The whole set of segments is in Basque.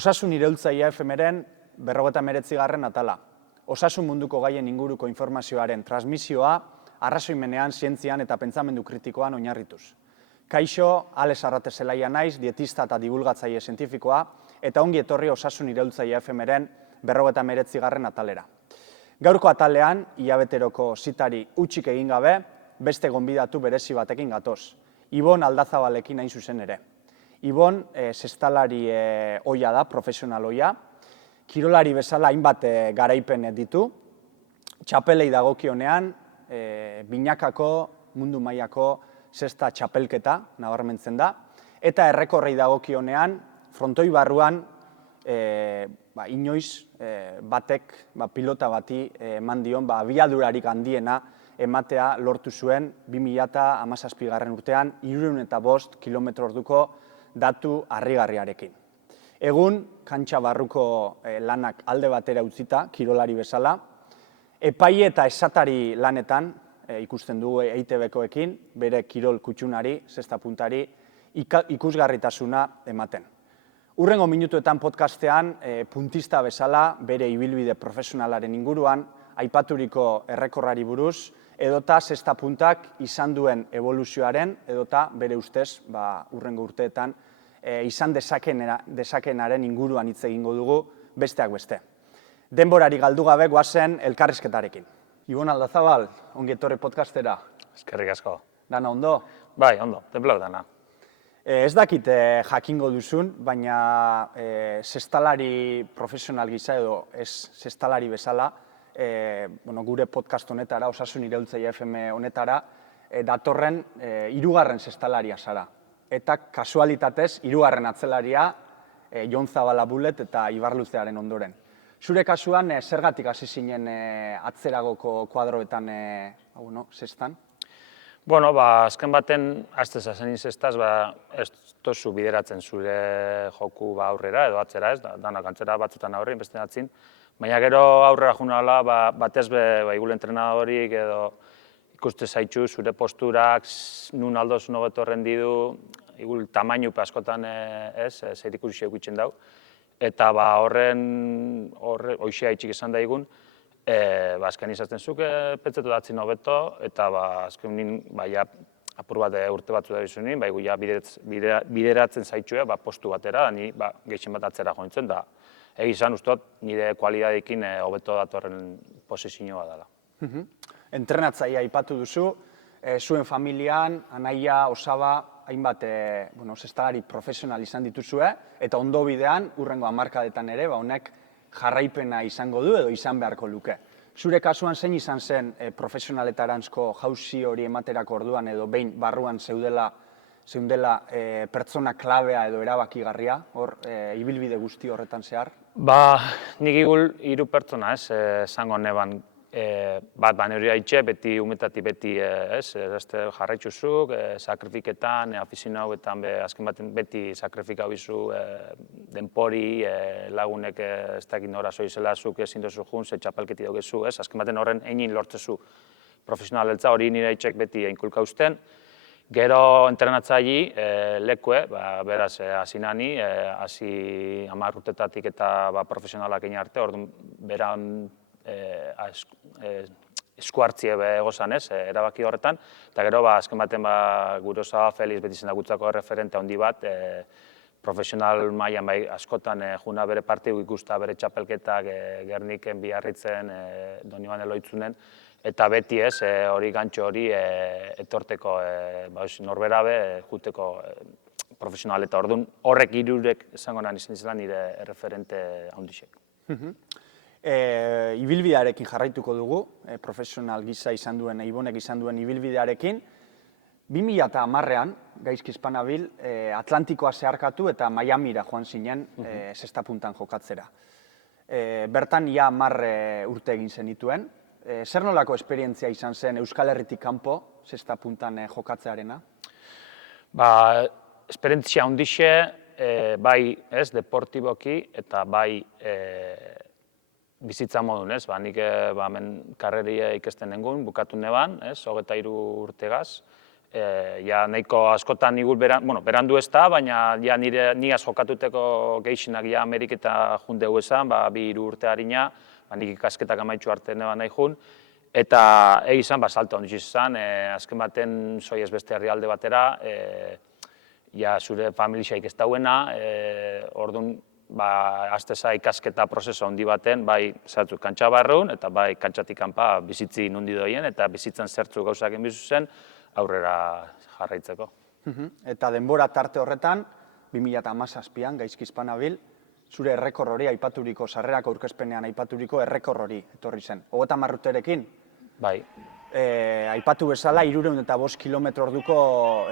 Osasun iraultzailea FM-ren 59. atala. Osasun munduko gaien inguruko informazioaren transmisioa arrazoimenean, zientzian eta pentsamendu kritikoan oinarrituz. Kaixo, Alex Arratezelaia naiz, dietista eta divulgatzaile zientifikoa, eta ongi etorri Osasun iraultzailea FM-ren 59. atalera. Gaurko atalean, hilabeteroko zitari hutsik egin gabe, beste gonbidatu berezi batekin gatoz. Ibon Aldazabalekin hain zuzen ere. Ibon, zestalari ohia da, profesional ohia. Kirolari bezala hainbat garaipen ditu. Txapelei dagokionean, binakako, mundu mailako zesta txapelketa nabarmentzen da. Eta errekorrei dagokionean, frontoi barruan, inoiz batek, pilota bati eman dion, abiadurarik handiena ematea lortu zuen 2017 urtean 305 kilometro orduko datu harrigarriarekin. Egun, kantxa barruko lanak alde batera utzita, kirolari bezala, epai eta esatari lanetan, ikusten dugu EITB-koekin, bere kirol kutxunari, zesta puntari, ikusgarritasuna ematen. Hurrengo minutuetan podcastean, puntista bezala, bere ibilbide profesionalaren inguruan, aipaturiko errekorrari buruz, edota zesta puntak izan duen evoluzioaren, edota bere ustez, hurrengo urteetan, izan dezakenaren inguruan hitz egingo dugu, besteak beste. Denborari galdu gabe goazen elkarrizketarekin. Ibon Aldazabal, ongi etorri podcastera. Eskerrik asko. Dana ondo? Bai, ondo, tenplau dana. Ez dakit jakingo duzun, baina zestalari profesional gisa edo ez zestalari bezala, gure podcast honetara, Osasun iraultzailea FM honetara, datorren 3. zestalaria zara. Eta kasualitatez, 3. atzelaria Jon Zabala Bulet eta Ibar Luzearen ondoren. Zure kasuan, zergatik hasi zinen atzeragoko kuadroetan, zestan? Bueno, azken baten, aztez azenin zestaz, ez tozu bideratzen zure joku aurrera edo atzera ez, danak antzera batzutan aurrein, beste atzin. Baina gero aurrera junala, batez igul entrenadorik edo ikuste zaitxu zure posturak, nun aldoz nobeto rendidu, igul tamainupe askotan zer ikusi eukitzen dau. Eta horren, hoxea itxik izan daigun, azken izazten zuk petzetu datzin hobeto, eta azken nien apur bat urte batzu da bizu nien, bideratzen zaitxue postu batera, ni gehien bat atzera joan da egizan ustot nire kualidadekin hobeto datorren posizioa dela. Entrenatzaia aipatu duzu, zuen familian, anaia, osaba, hainbat zestalari profesional izan dituzue, eta ondo bidean, hurrengo hamarkadetan ere, honek jarraipena izango du edo izan beharko luke. Zure kasuan zein izan zen profesionaletaranzko jauzi hori ematerako orduan edo behin barruan zeundela pertsona klabea edo erabakigarria, hor, ibilbide guzti horretan zehar? Nik igul 3 pertsona esango neban, bat nire haitxe, beti umetati beti jarraitxuzuk, sakrifiketan, afizionauetan, azken baten beti sakrifikau bizu denpori, lagunek ez dakit nora zoizela zuk ezin dozu jun, ze txapelketi daugezu, azken baten horren egin lortzezu profesionaleltza, hori nire haitxek beti inkulkausten. Gero entrenatzaili lekue, beraz hasi nani, hasi 10 urtetatik eta profesionalak egin arte, orduan beran eskuartzie egozan erabaki horretan, eta gero azken baten gure osaba Felix beti zendakutzako referente handi bat, profesional mailan askotan juna bere parteu ikusta bere txapelketak Gerniken, Biarritzen, Donibane Loitzunen, eta beti hori gantxo hori etorteko norberabe juteko profesional eta orduan horrek 3 esango nahan izan izan nire referente handixek. Ibilbidearekin jarraituko dugu, profesional gisa izan duen, Ibonek izan duen ibilbidearekin. 2010an, gaizki hispanabil, Atlantikoa zeharkatu eta Miamira joan zinen zesta puntan jokatzera. Bertan ia 10 urte egin zenituen. Zer nolako esperientzia izan zen Euskal Herritik kanpo zesta puntan jokatzearena? Esperientzia handixe, bai deportiboki eta bai bizitza modun, nik hemen karreria ikesten nengun, bukatu neban, 23 urtegaz, ja nahiko askotan igur berandu ez da, baina ja nigaz jokatuteko gehixenak ja Ameriketa jundeu esan, 2-3 urte harina, nik ikasketak amaitxu arte neba nahi jun, eta egizan, salto handiz izan, azken baten zoi ez beste herrialde batera, ja zure familixaik ez dauena, orduan, azteza ikasketa prozeso handi baten, bai zertu kantxa barrun, eta bai kantxatik kanpa bizitzi nundi doien, eta bizitzan zertzu gauzak enbizu zen, aurrera jarraitzeko. Eta denbora tarte horretan, 2017an, gaizki Hispanabil, zure errekor hori aipaturiko, sarrerako aurkezpenean aipaturiko errekor hori etorri zen. 30 urterekin? Bai. Aipatu bezala, 305 kilometro orduko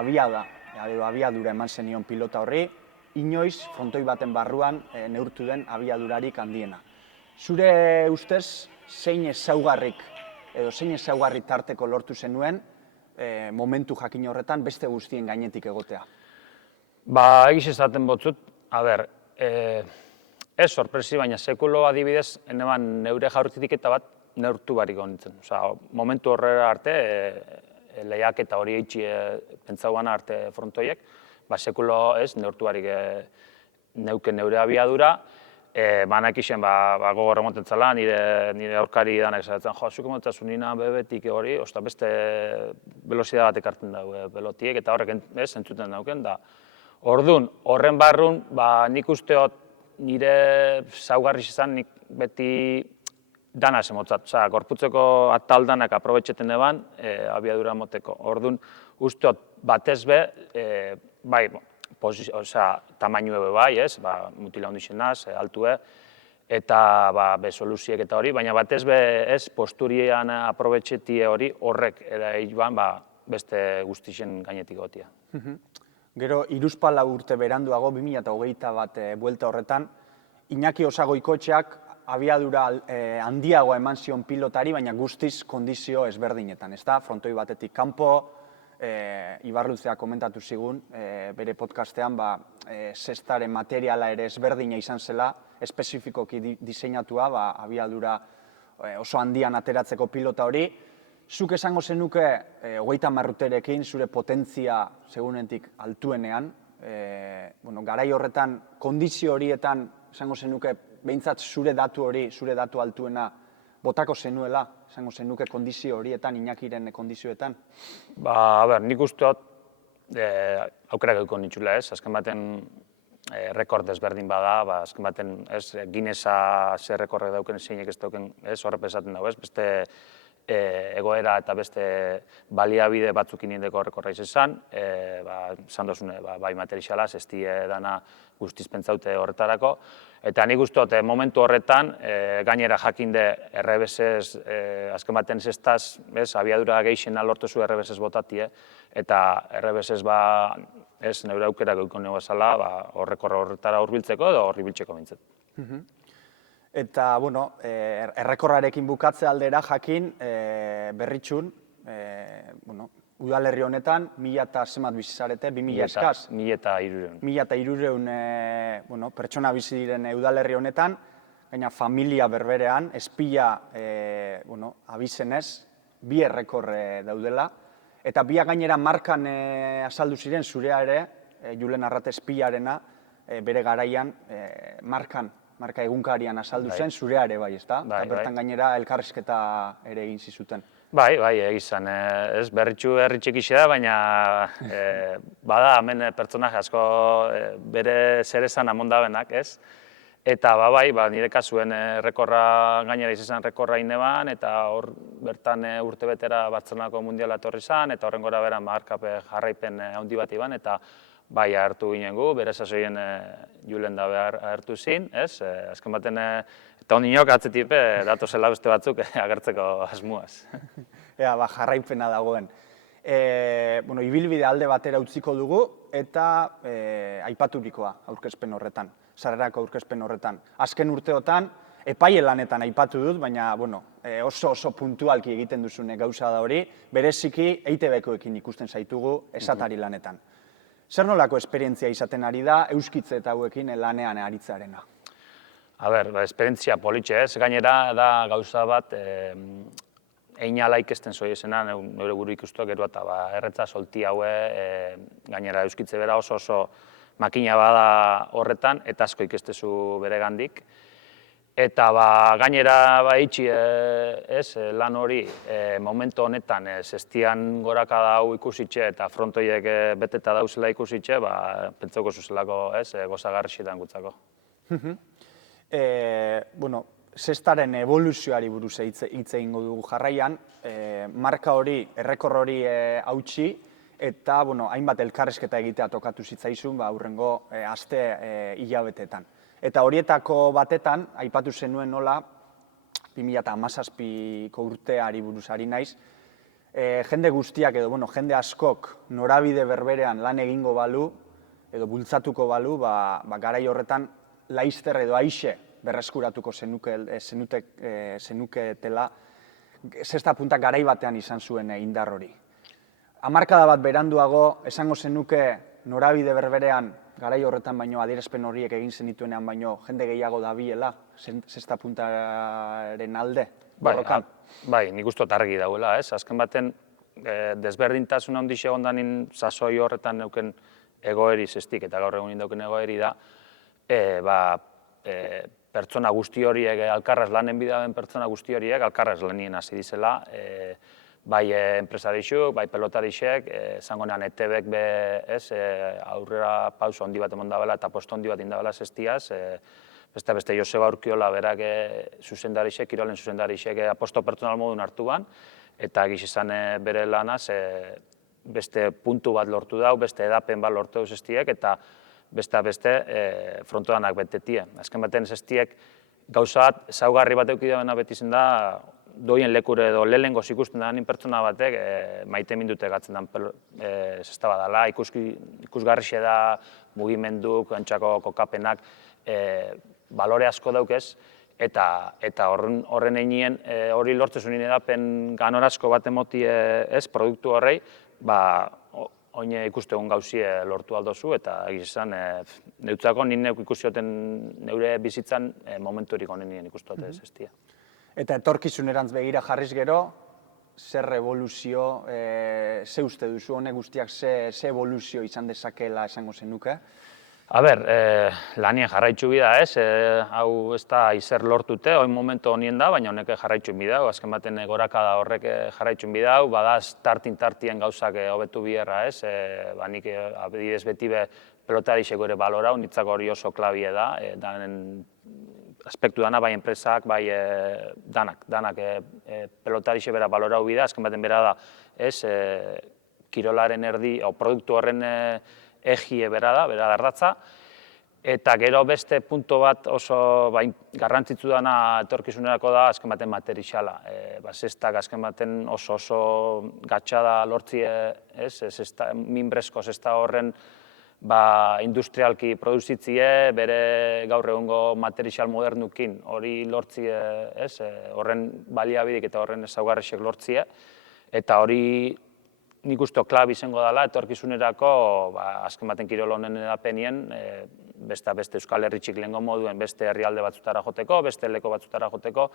abiadura eman zenion pilota horri, inoiz frontoi baten barruan neurtu den abiadurarik handiena. Zure ustez, zein ezaugarrik edo zein ezaugarri tarteko lortu zenuen momentu jakin horretan beste guztien gainetik egotea? Egiz esaten botzut, ez sorpresi, baina sekulo adibidez, eneban neure jaurtitik eta bat neurtu barik honintzen. Momentu horrela arte, lehiak eta hori eitxi pentsauan arte frontoiek, sekulo ez neurtu barik neuken neure abiadura, banak isen gogor emoten zela, nire aurkari danak esatzen, zuk emotazu nina bebetik hori, beste velozidade bat ekartzen dago belotiek, eta horrek entzuten dauken, da. Orduan, horren barrun, nik usteot nire zaugarriz izan, nik beti dana zemotzat, gorputzeko ataldanak aprobetxeten eban, abiadura moteko. Orduan, usteot batez be, tamainu ebe bai, mutila hondi naz, altue, eta soluziek eta hori, baina batez be posturian aprobetxetie hori horrek beste guztixen gainetik gotia. Gero, 3 urte beranduago, 2021 buelta horretan, Iñaki Osagoikoetxeak abiadura handiagoa eman zion pilotari, baina guztiz kondizio ezberdinetan, ezta? Frontoi batetik kanpo, Ibarluzea komentatu zigun, bere podcastean, zestaren materiala ere ezberdina izan zela, espezifikoki diseinatua, abiadura oso handian ateratzeko pilota hori. Zuk esango zenuke, 30 urterekin, zure potentzia segunentik altuenean, garai horretan, kondizio horietan, esango zenuke, behintzat zure datu hori, zure datu altuena, botako zenuela, esango zenuke kondizio horietan, Iñakiren kondizioetan? Nik usteot, aukera gauko nitxula ez, azken baten rekord ezberdin bada, azken baten Guinnessa zer rekorre dauken zeinek ez dauken, horrep esaten dago ez, beste egoera eta beste baliabide batzuk inindeko rekorra izan, esan dozune, bai materiala, zestie dana guztiz pentsaute horretarako, eta nik usteot momentu horretan, gainera jakinde errebesez, azken baten zestaz, abiadura gehixena lortu zu errebesez botatie, eta errebesez neure aukera gauko nego esala, horretara hurbiltzeko edo horri biltzeko bintzat. Eta, errekorrarekin bukatze aldera jakin berritxun, udalerri honetan, 1000 zemat bizizarete, 2000 eskaz? 1300. 1300 pertsona bizi diren udalerri honetan, baina familia berberean, espila abizenez, 2 errekorre daudela, eta biak gainera markan azaldu ziren, zurea ere, Julen Arrate espilarena, bere garaian, marka egunkarian azaldu zen, zurea ere bai, ezta? Eta bertan gainera elkarrizketa ere egin zizuten. Bai, egizan, berritxu herritxekixe da, baina bada hemen pertsonaje asko bere zer esan amondabenak, ez? Eta nire kasuen rekorra, gainera izan rekorra ineban, eta hor bertan urte betera Bartzelonako mundiala etorri zan, eta horren gora beran markape jarraipen handi bat iban, eta bai hartu ginen gu, bere sasoien Julen da hartu zin, ez? Azken baten, eta ondinok atzetipe datozela beste batzuk agertzeko asmuaz. Jarraipena dagoen. Ibilbide alde batera utziko dugu, eta aipaturikoa aurkezpen horretan, sarrerako aurkezpen horretan. Azken urteotan, epaile lanetan aipatu dut, baina oso puntualki egiten duzune gauza da hori, bereziki EITB-koekin ikusten zaitugu esatari lanetan. Zer nolako esperientzia izaten ari da, euskitze eta hauekin lanean aritzarena? Esperientzia politxe ez, gainera da gauza bat, einala ikesten zoi esena, nire buru ikustu gero eta erretza solti haue, gainera euskitze bera oso makina bada horretan, eta asko ikestezu bere gandik. Eta gainera itxi lan hori momentu honetan zestian gorakada hau ikusitxe eta frontoiek beteta dauzela ikusitxe, pentsauko zuzelako gozagarrixetan gutzako. Bueno, zestaren evoluzioari buruz hitz egingo dugu jarraian, marka hori, errekor hori hautsi, eta hainbat elkarrizketa egitea tokatu zitzaizun hurrengo aste hilabeteetan. Eta horietako batetan, aipatu zenuen nola, 2017ko urteari buruz ari naiz, jende guztiak edo, jende askok norabide berberean lan egingo balu, edo bultzatuko balu, garai horretan laizter edo aixe berreskuratuko zenuketela, zesta puntak garai batean izan zuen indar hori. Hamarkada bat beranduago, esango zenuke norabide berberean, garai horretan baino, adierazpen horiek egin zenituenean baino, jende gehiago dabiela, zesta puntaren alde, borrokan? Bai, nik uste dut argi dauela, ez? Azken baten, desberdintasun handiz egon danin sasoi horretan neuken egoeri zestik, eta gaur egun indauken egoeri da, pertsona guzti horiek, alkarraz lanen bidaben pertsona guzti horiek, alkarraz lanien hasi dizela, bai enpresarixuk, bai pelotarixek, zangonean ETB-ek aurrera pauso handi bat emon dabela eta posto handi bat indabela zestiaz, beste Joseba Urkiola berak zuzendarixek, kirolen zuzendarixek aposto pertsonal modun hartuan, eta egiz izan bere lanaz beste puntu bat lortu dau, beste edapen bat lortu dau zestiek, eta beste frontoanak betetie. Azken baten zestiek gauza bat, zaugarri bat eukidabena beti zen da, doien lekure edo lehengoz ikusten da pertsona batek maite mindute gatzen den zesta badala, ikusgarrixe da mugimenduk, antxako kokapenak, balore asko daukez, eta horren einien hori lortzezun edapen ganorazko bat emoti produktu horrei, oine ikustegun gauzie lortu aldozu, eta egiz esan, neutzako neuk ikusioten neure bizitzan momenturik honenien ikustuate zestia. Eta etorkizunerantz begira jarriz gero, zer evoluzio, ze uste duzu, honek guztiak ze evoluzio izan dezakeela esango zenuke? A ber, lanien jarraitzu bida ez, hau ez da izer lortute, oin momentu honien da, baina honek jarraitzu bida, azken baten gorakada horrek jarraitzu bida, badaz tartien gauzak hobetu biherra ez, nik abidez beti pelotarixeko ere balorau, nitzako hori oso klabie da, aspektu dana, bai enpresak, bai danak pelotarixe bera balorau bida, azken baten bera da, kirolaren erdi, produktu horren egie bera da ardatza, eta gero beste punto bat oso garrantzitsu dana etorkizunerako da, azken baten materiala. Zestak azken baten oso gatxada lortzie, minbrezko zesta horren, industrialki produzitzie, bere gaur egungo material modernukin hori lortzie, horren baliabidik eta horren ezaugarrixek lortzie, eta hori nik uste klab izango dela, etorkizunerako, azken baten kirol honen edapenien, beste Euskal Herritxik lehengo moduen beste herrialde batzutara joteko, beste leko batzutara joteko,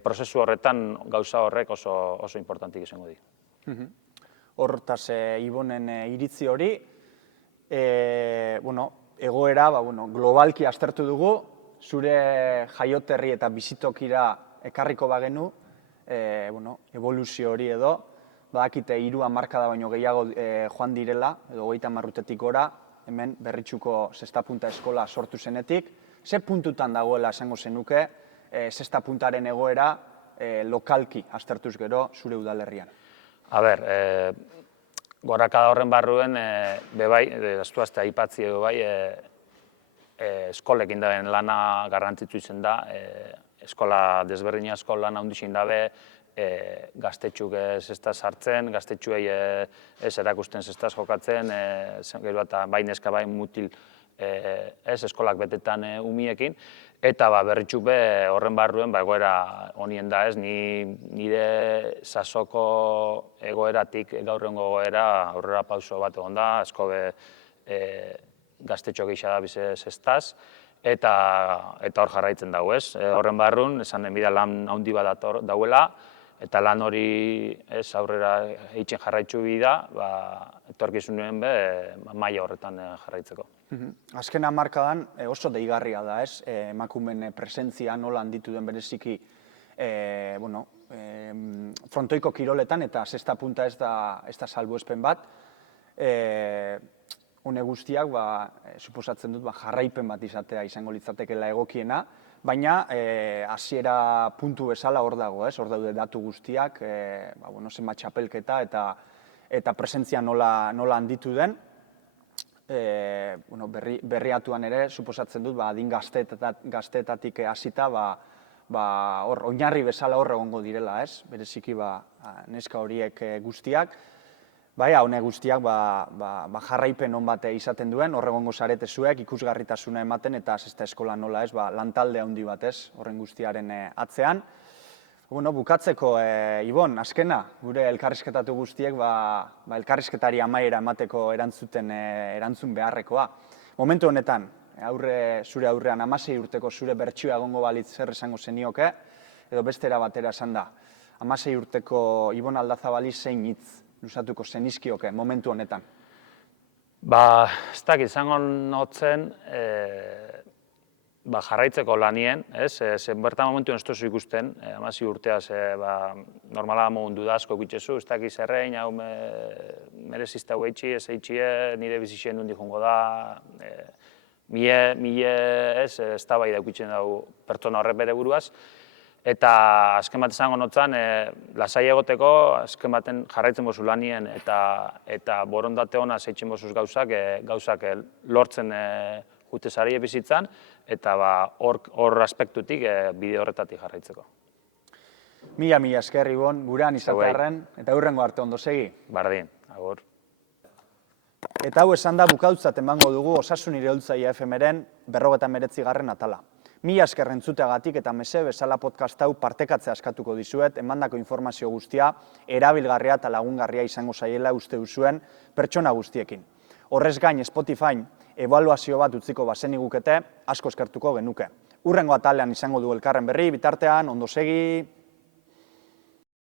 prozesu horretan gauza horrek oso importantik izango di. Hortaz, Ibonen iritzi hori, egoera globalki aztertu dugu, zure jaioterri eta bizitokira ekarriko bagenu, evoluzio hori edo, badakite 3 hamarkada baino gehiago joan direla, edo 30 urtetik gora, hemen Berritxuko zesta punta eskola sortu zenetik, ze puntutan dagoela esango zenuke, zesta puntaren egoera lokalki aztertuz gero zure udalerrian? A ber, gorakada horren barruen, bebai, astuazte aipatzi edo bai, eskolekin daben lana garrantzitsu izen da, eskola desberdina eskola lana hundixin dabe, gaztetxuk zestaz hartzen, gaztetxuei ez erakusten zestaz jokatzen, gero eta bai neska bai mutil eskolak betetan umiekin, eta Berritxuk horren barruen egoera honien da ez, nire sasoko egoeratik gaur egungo egoera aurrera pauso bat egon da, asko gaztetxo gehiago da bize zestaz, eta hor jarraitzen dago ez. Horren barrun, esan den bida lan handi bat dauela, eta lan hori aurrera eitzen jarraitzu bida, etorkizunean maila horretan jarraitzeko. Azken hamarkadan oso deigarria da, emakumeen presentzia nola handitu den bereziki frontoiko kiroletan eta zesta punta ez da salbuespen bat. Hone guztiak, suposatzen dut, jarraipen bat izatea izango litzatekeela egokiena, baina hasiera puntu bezala hor dago, hor daude datu guztiak, zenbat txapelketa eta presentzia nola handitu den. Berriatuan ere, suposatzen dut, adin gazteetatik hasita, oinarri bezala hor egongo direla, bereziki neska horiek guztiak. Hone guztiak jarraipen on bat izaten duen, hor egongo zarete zuek, ikusgarritasuna ematen eta zesta eskola nola lantalde handi bat horren guztiaren atzean. Bukatzeko, Ibon, azkena, gure elkarrizketatu guztiek elkarrizketari amaiera emateko erantzun beharrekoa. Momentu honetan, zure aurrean 16 urteko zure bertsioa egongo balitz zer esango zenioke, edo bestera batera esan da, 16 urteko Ibon Aldazabali zein hitz luzatuko zenizkioke momentu honetan? Ez dakit, izango notzen jarraitzeko lanien, bertan momentu ez tozu ikusten, 16 urteaz normala mundu da asko gitzezu, ez dakit zerrein, hau merezizta hau eitxi, ez eitxie, nire bizixen dundi jongo da, ez da bai daukitzen dugu pertsona horrek bere buruaz, eta azken bat izango notzan, lasai egoteko, azken baten jarraitzen bozu lanien eta borondate hona zeitzen bozuz gauzak lortzen jute zari bizitzan, eta hor aspektutik bide horretatik jarraitzeko. Mila esker, Ibon, gurean izatearren, eta hurrengo arte ondo segi. Bardin, agur. Eta hau esan da bukautzat emango dugu Osasun Iraultzaile FM-ren 59. atala. Mila esker entzuteagatik eta meze bezala podcast hau partekatzea eskatuko dizuet, emandako informazio guztia, erabilgarria eta lagungarria izango zaiela uste duzuen pertsona guztiekin. Horrez gain Spotify ebaluazio bat utziko bazenigukete, asko eskertuko genuke. Hurrengo atalean izango du elkarren berri, bitartean, ondo segi.